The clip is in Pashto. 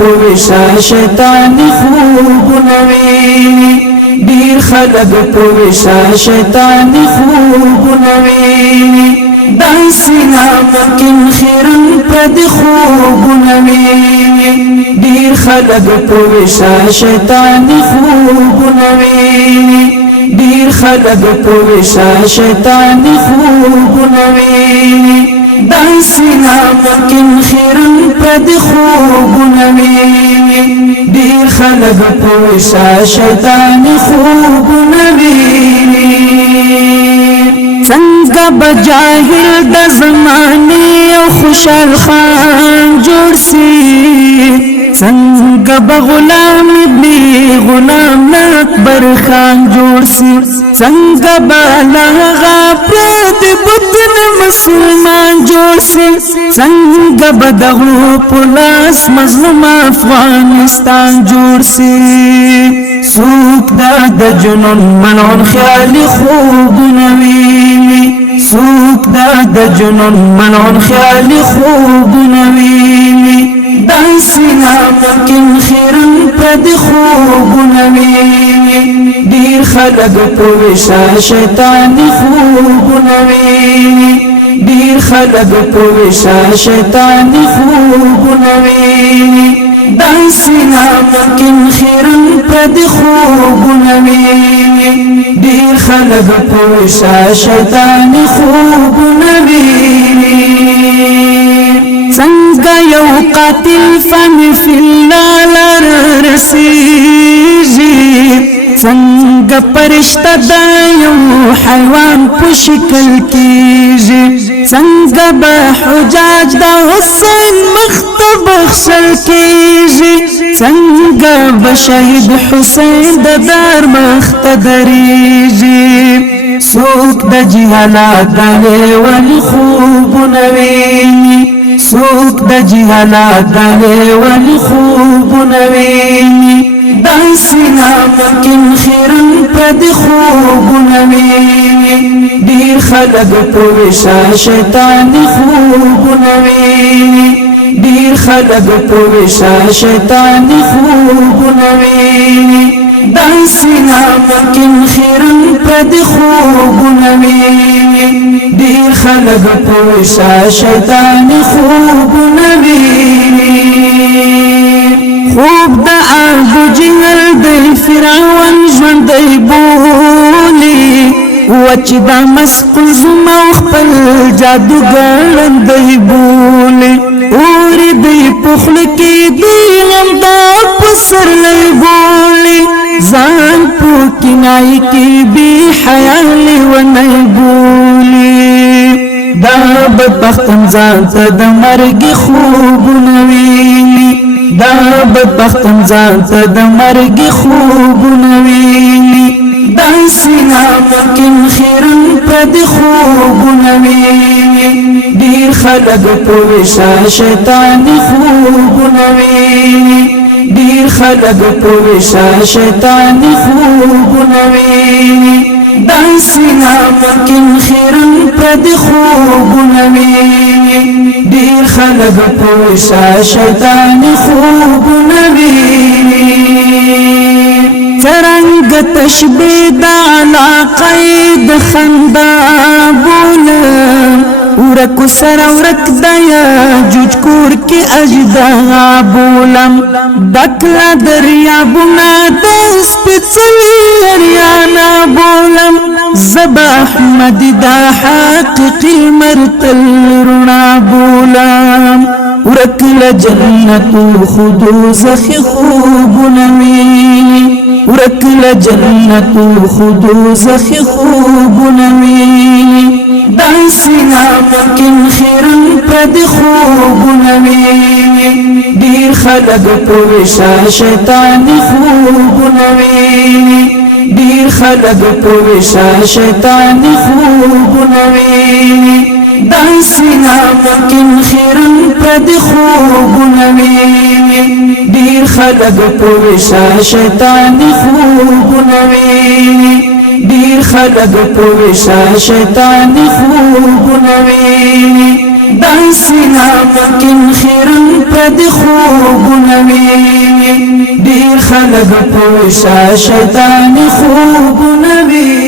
پوشا شیطان خوبونه ویني ډیر خلک پوشا شیطان خوبونه ویني داسې ناممکن خیرن پرد خوبونه ویني ډیر خلک پوشا شیطان خوبونه ویني ډیر خلک پوشا شیطان خوبونه ویني داسې ناممکن خیرن پرد خوبونه ویني ډیر خلک پوشا شیطان خوبونه ویني څنګه بجاهل د زمانه او خوشحال خان جوړ سي څنګه بغلام ابن غلام اکبر خان جوړ سي څنګه بلغه پرد بطن مسلمان جوړ سي څنګه بدغو پلاس مظلوم افغانستان جوړ سي سوک د جنون منون خیال خوبونه ویني سوک د جنون منون خیال خوبونه ویني داسې ناممکن خیرن پرد خوبونه ویني ډیر خلک پوشا شیطان خوبونه ویني ډیر خلک پوشا شیطان خوبونه ویني داسې ناممکن خیرن پرد خوبونه ویني ډیر خلک پوشا شیطان خوبونه ویني څنګه یو قاتل فن فی الله لار رسیږي څنګه پرشتہ د یو حیوان په شکل کېږي څنګه به حجاج د حسین مخته بخښل کېږي څنګه به شهید حسین د دار مخته درېږي څوک د جهالت د لیوني خوبونه ویني څوک د جهالت د لیوني خوبونه ویني داسې ناممکن خیرن پرد خوبونه ویني ډیر خلک پوشا شیطان خوبونه ویني ډیر خلک پوشا شیطان خوبونه ویني داسې ناممکن خیرن پرد خوبونه ویني ډیر خلک پوشا شیطان خوبونه ویني خوب د ابو جهل د فرعون ژوندی بولي وچ د مسقل زما خپل جادوګرندی بولي اور دی پخل کې دی غم دا پسرلی بولي ځان په کنای کې بی حیال ونی بولي دا بدبخت ځان ته د مرګ خوبونه ویني دا بدبخت ځان ته د مرګ خوبونه ویني داسې ناممکن خیرن پرد خوبونه ویني ډیر خلک پوشا شیطان خوبونه ویني ډیر خلک پوشا شیطان خوبونه ویني داسې ناممکن خیرن پرد خوبونه ویني ډیر خلک پوشا شیطان خوبونه ویني څرنګه تشبیه د علاقه د خندا بولم ورکو سره ورک د یاجوج کور کې اجدا بولم دکلا دریابونه د سپېڅلي اریانا بولم زبا احمد دا حقیقي مرتل رڼا بولم ورکل جنت خودو زخی خوبونه ویني ورکل جنت خودو زخی خوبونه ویني داسې ناممکن خیرن پرد خوبونه ویني ډیر خلک پوشا شیطان خوبونه ویني ډیر خلک پوشا شیطان خوبونه ویني داسې ناممکن خیرن پرد خوبونه ویني ډیر خلک پوشا شیطان خوبونه ویني ډیر خلک پوشا شیطان خوبونه ویني داسې ناممکن خیرن پرد خوبونه ویني خلق پوشا شیطان خوب نوی